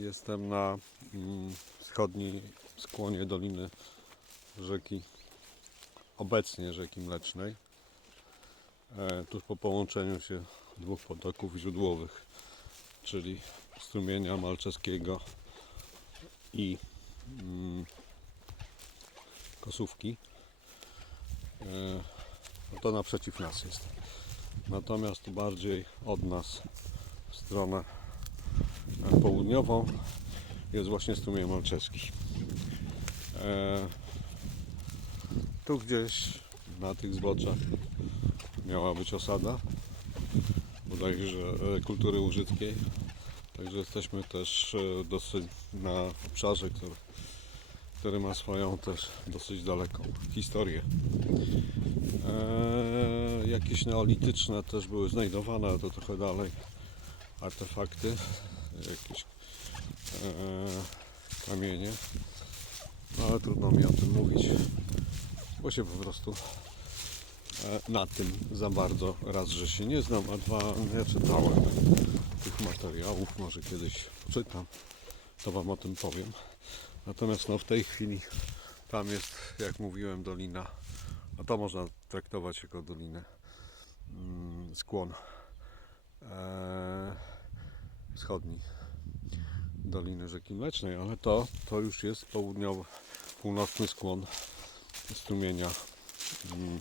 Jestem na mm, wschodniej skłonie doliny rzeki, obecnie rzeki Mlecznej. E, tuż po połączeniu się dwóch potoków źródłowych, czyli strumienia malczeskiego i mm, kosówki. E, no to naprzeciw nas jest. Natomiast bardziej od nas w stronę południową jest właśnie strumień malczeski. E, tu gdzieś na tych zboczach miała być osada bodajże e, kultury użytkiej. Także jesteśmy też e, dosyć na obszarze, który, który ma swoją też dosyć daleką historię. E, jakieś neolityczne też były znajdowane, to trochę dalej. Artefakty, jakieś e, kamienie. No, ale trudno mi o tym mówić, bo się po prostu e, na tym za bardzo raz, że się nie znam, a dwa nie czytałem tych materiałów. Może kiedyś poczytam, to Wam o tym powiem. Natomiast no, w tej chwili tam jest, jak mówiłem, dolina, a to można traktować jako dolinę, mm, skłon e, wschodni Doliny Rzeki Mlecznej, ale to, to już jest południowy, północny skłon strumienia mm,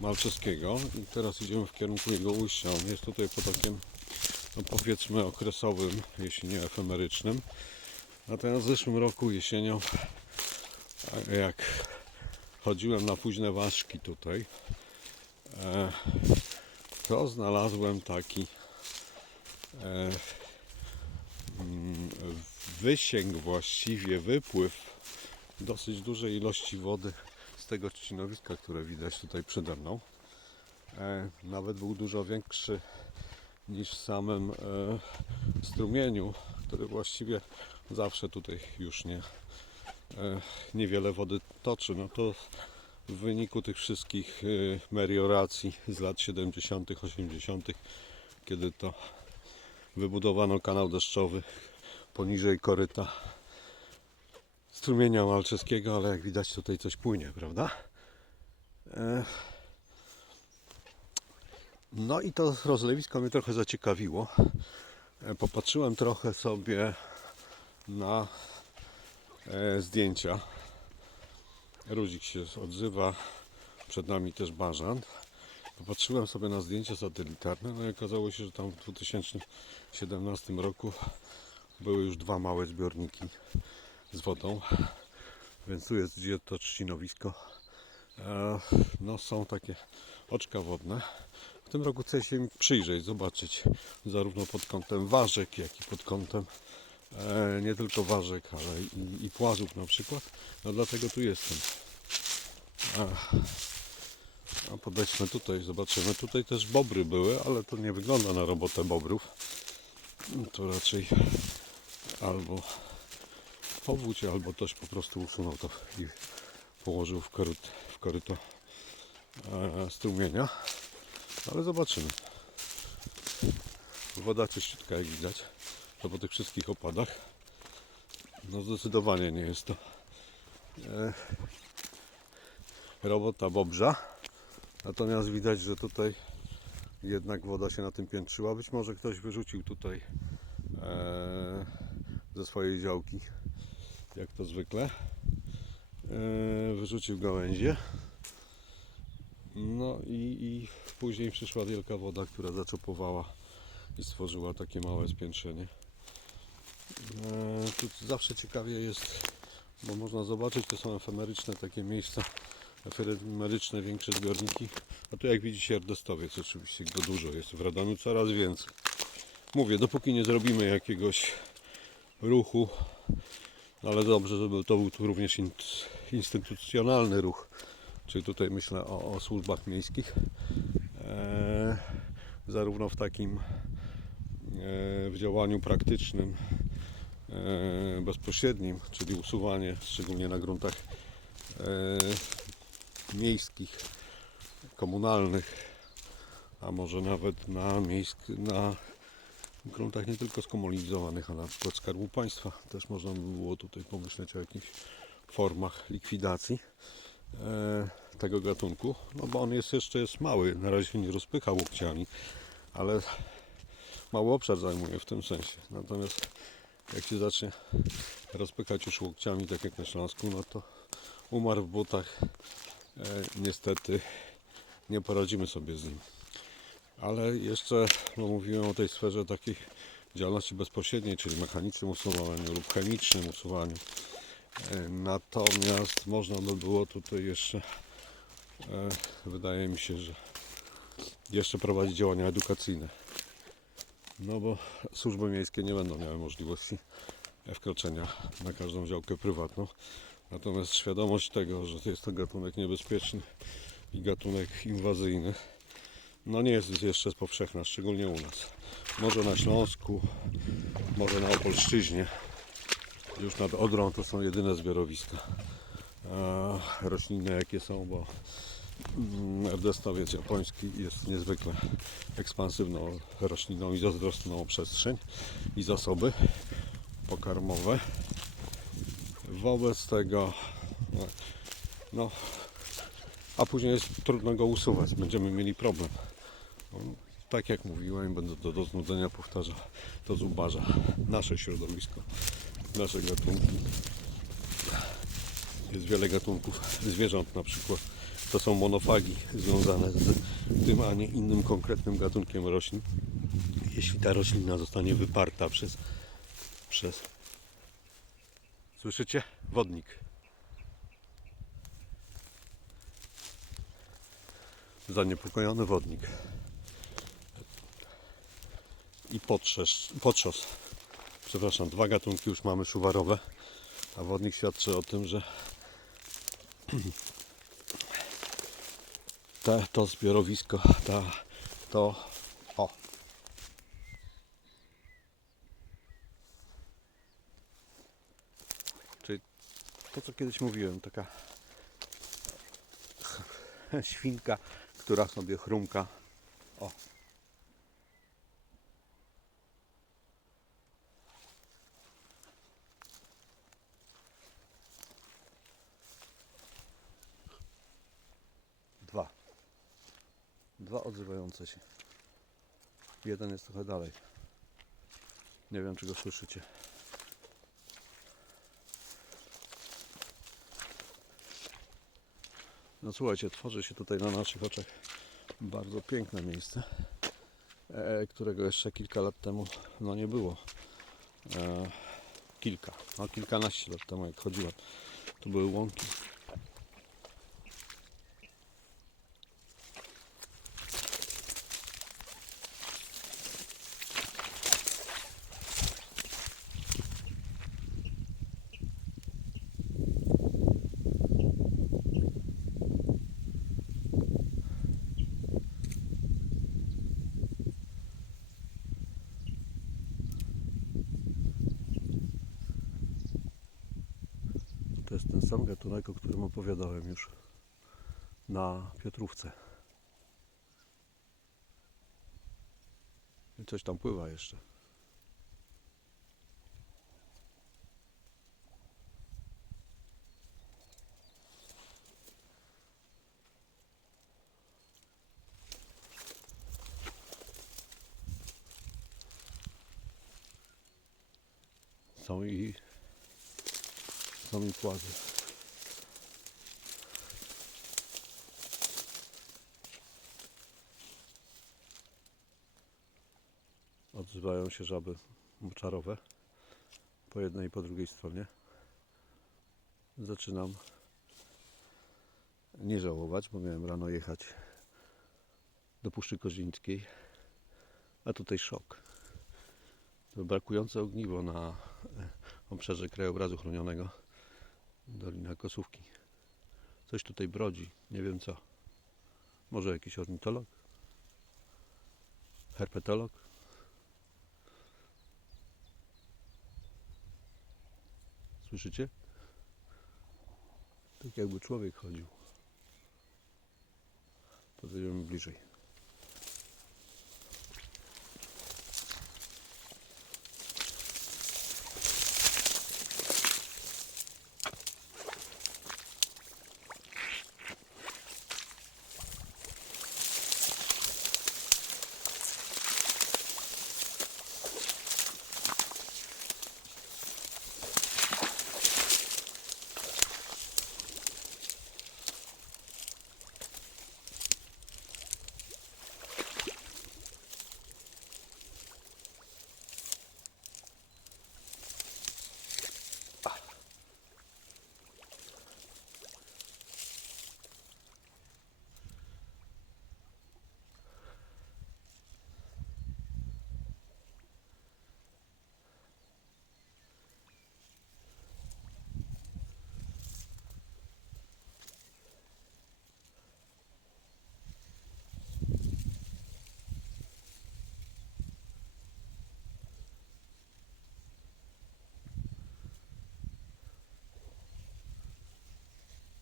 Malczeskiego i teraz idziemy w kierunku jego ujścia. On jest tutaj potokiem no powiedzmy okresowym, jeśli nie efemerycznym. Natomiast w zeszłym roku jesienią, a jak chodziłem na późne ważki tutaj, e, to znalazłem taki e, wysięg właściwie, wypływ dosyć dużej ilości wody z tego trzcinowiska, które widać tutaj przede mną. E, nawet był dużo większy niż w samym e, strumieniu, który właściwie zawsze tutaj już nie e, niewiele wody toczy. No to w wyniku tych wszystkich e, melioracji z lat 70., 80., kiedy to wybudowano kanał deszczowy poniżej koryta strumienia malczeskiego, ale jak widać tutaj coś płynie, prawda? E, No i to rozlewisko mnie trochę zaciekawiło. E, Popatrzyłem trochę sobie na e, zdjęcia. Ruzik się odzywa, przed nami też bażant. Popatrzyłem sobie na zdjęcia satelitarne, no i okazało się, że tam w 2017 roku były już dwa małe zbiorniki z wodą, więc tu jest gdzie to trzcinowisko. E, No są takie oczka wodne. W tym roku chcę się im przyjrzeć, zobaczyć zarówno pod kątem ważek, jak i pod kątem e, nie tylko ważek, ale i, i płazów na przykład. No dlatego tu jestem. A, podejdźmy tutaj, zobaczymy. Tutaj też bobry były, ale to nie wygląda na robotę bobrów. To raczej albo powódź, albo ktoś po prostu usunął to i położył w, koryt, w koryto e, strumienia. Ale zobaczymy. Woda czyściutka jak widać. To po tych wszystkich opadach. No zdecydowanie nie jest to e, robota bobrza. Natomiast widać, że tutaj jednak woda się na tym piętrzyła. Być może ktoś wyrzucił tutaj e, ze swojej działki, jak to zwykle. E, wyrzucił gałęzie. No i, i później przyszła wielka woda, która zaczopowała i stworzyła takie małe spiętrzenie. E, tu zawsze ciekawie jest, bo można zobaczyć, to są efemeryczne takie miejsca, efemeryczne większe zbiorniki. A tu jak widzicie Erdestowiec, oczywiście go dużo jest w Radanu, coraz więcej. Mówię, dopóki nie zrobimy jakiegoś ruchu, ale dobrze, żeby to był tu również in- instytucjonalny ruch, czyli tutaj myślę o, o służbach miejskich, e, zarówno w takim e, w działaniu praktycznym, e, bezpośrednim, czyli usuwanie, szczególnie na gruntach e, miejskich, komunalnych, a może nawet na, na gruntach nie tylko skomolizowanych, a na przykład Skarbu Państwa. Też można by było tutaj pomyśleć o jakichś formach likwidacji e, tego gatunku, no bo on jest jeszcze jest mały, na razie się nie rozpycha łokciami, ale mały obszar zajmuje w tym sensie. Natomiast jak się zacznie rozpykać już łokciami, tak jak na Śląsku, no to umarł w butach. E, niestety nie poradzimy sobie z nim. Ale jeszcze no, mówiłem o tej sferze takiej działalności bezpośredniej, czyli mechanicznym usuwaniu lub chemicznym usuwaniu. E, Natomiast można by było tutaj jeszcze, e, wydaje mi się, że jeszcze prowadzić działania edukacyjne. No bo służby miejskie nie będą miały możliwości wkroczenia na każdą działkę prywatną. Natomiast świadomość tego, że jest to gatunek niebezpieczny i gatunek inwazyjny, no nie jest jeszcze powszechna, szczególnie u nas. Może na Śląsku, może na Opolszczyźnie, już nad Odrą to są jedyne zbiorowiska roślinne jakie są, bo mm, deszczowiec japoński jest niezwykle ekspansywną rośliną i zazdrosną przestrzeń i zasoby pokarmowe. Wobec tego, no, a później jest trudno go usuwać, będziemy mieli problem. No, Tak jak mówiłem, będę to do znudzenia powtarzał, to zubaża nasze środowisko, nasze gatunki. Jest wiele gatunków zwierząt na przykład. To są monofagi związane z tym, a nie innym konkretnym gatunkiem roślin. Jeśli ta roślina zostanie wyparta przez, przez Słyszycie? Wodnik. Zaniepokojony wodnik. I potrzesz, potrzos. Przepraszam, dwa gatunki już mamy szuwarowe, a wodnik świadczy o tym, że te, to zbiorowisko, ta, to o, Czyli to, co kiedyś mówiłem, taka świnka, która sobie chrumka. O. Dwa. Dwa odzywające się. Jeden jest trochę dalej. Nie wiem, czy go słyszycie. No słuchajcie, tworzy się tutaj na naszych oczach bardzo piękne miejsce, e, którego jeszcze kilka lat temu no nie było. E, kilka, no kilkanaście lat temu jak chodziłem, tu były łąki. To jest o którym opowiadałem już na Piotrówce. I coś tam pływa jeszcze. Są i są i płazy. Odzywają się żaby moczarowe po jednej i po drugiej stronie. Zaczynam nie żałować, bo miałem rano jechać do Puszczy Kozińskiej, a tutaj szok. To brakujące ogniwo na e, obszarze krajobrazu chronionego Dolina Kosówki. Coś tutaj brodzi, nie wiem co. Może jakiś ornitolog? Herpetolog? Słyszycie? Tak jakby człowiek chodził. Podejdziemy bliżej.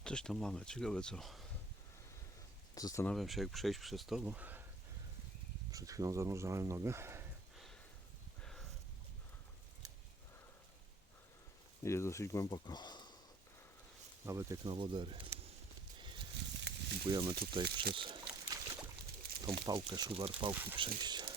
Coś tam mamy, ciekawe co. Zastanawiam się jak przejść przez to, bo przed chwilą zanurzałem nogę. I Jest dosyć głęboko. Nawet jak na wodery. Próbujemy tutaj przez tą pałkę, szuwar pałki przejść.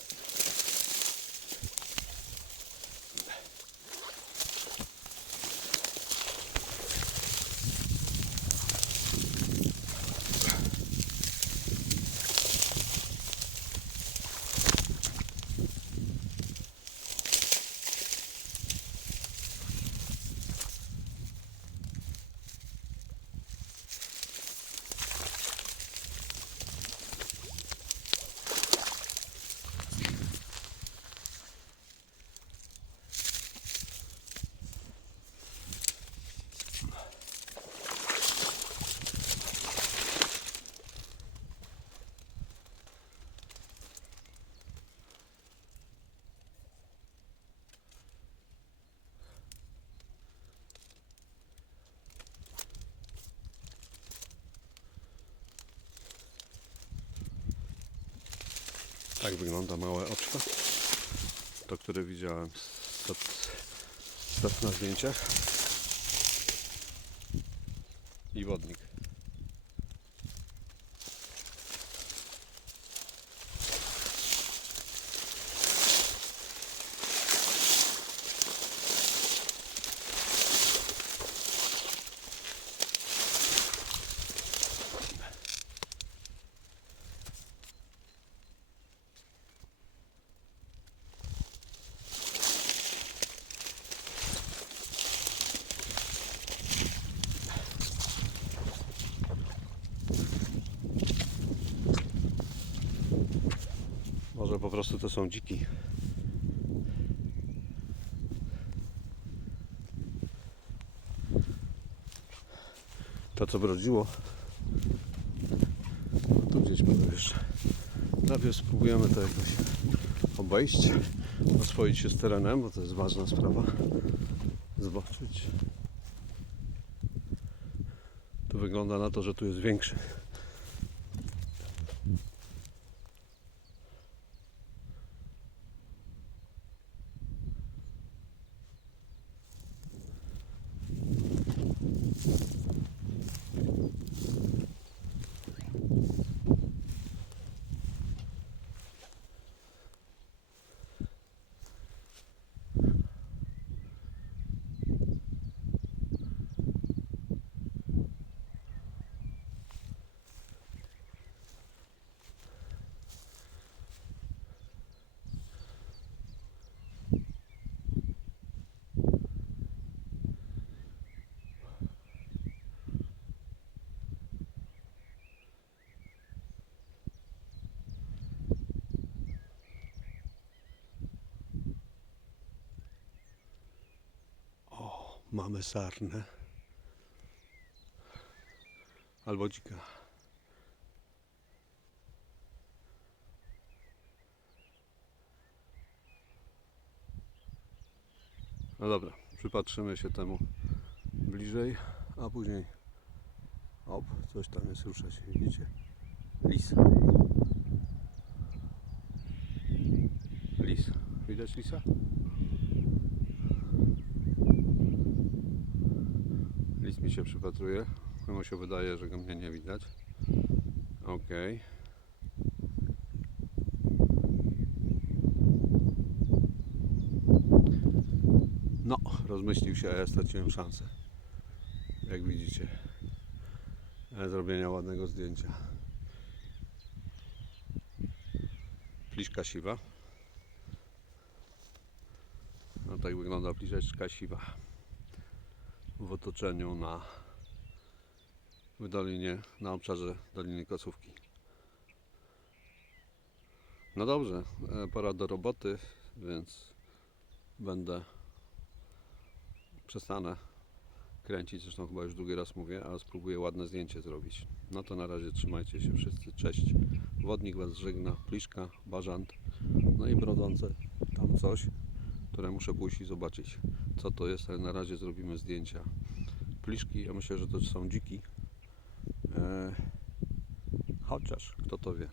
Tak wygląda małe oczko. To, które widziałem stąd, na zdjęciach. I wodnik. Może po prostu to są dziki. To co brodziło. No tu gdzieś będę jeszcze. Najpierw spróbujemy to jakoś obejść, oswoić się z terenem, bo to jest ważna sprawa. Zobaczyć. Tu wygląda na to, że tu jest większy. Mamy sarnę. Albo dzika. No dobra, przypatrzymy się temu bliżej, a później op, coś tam jest, rusza się, widzicie? Lis. Lis. Widać lisa? Mi się przypatruje. Mu się wydaje, że go mnie nie widać. Okej. No, rozmyślił się, a ja straciłem szansę. Jak widzicie. e, Zrobienia ładnego zdjęcia. Pliszka siwa. No tak wygląda pliszeczka siwa w otoczeniu na w dolinie, na obszarze Doliny Kosówki. No dobrze, e, pora do roboty, więc będę przestanę kręcić, zresztą chyba już drugi raz mówię, ale spróbuję ładne zdjęcie zrobić. No to na razie trzymajcie się wszyscy, cześć. Wodnik Was żegna, pliszka, bażant, no i brodące tam coś, które muszę pójść i zobaczyć co to jest, ale na razie zrobimy zdjęcia pliszki. Ja myślę, że to są dziki, E, chociaż, kto to wie.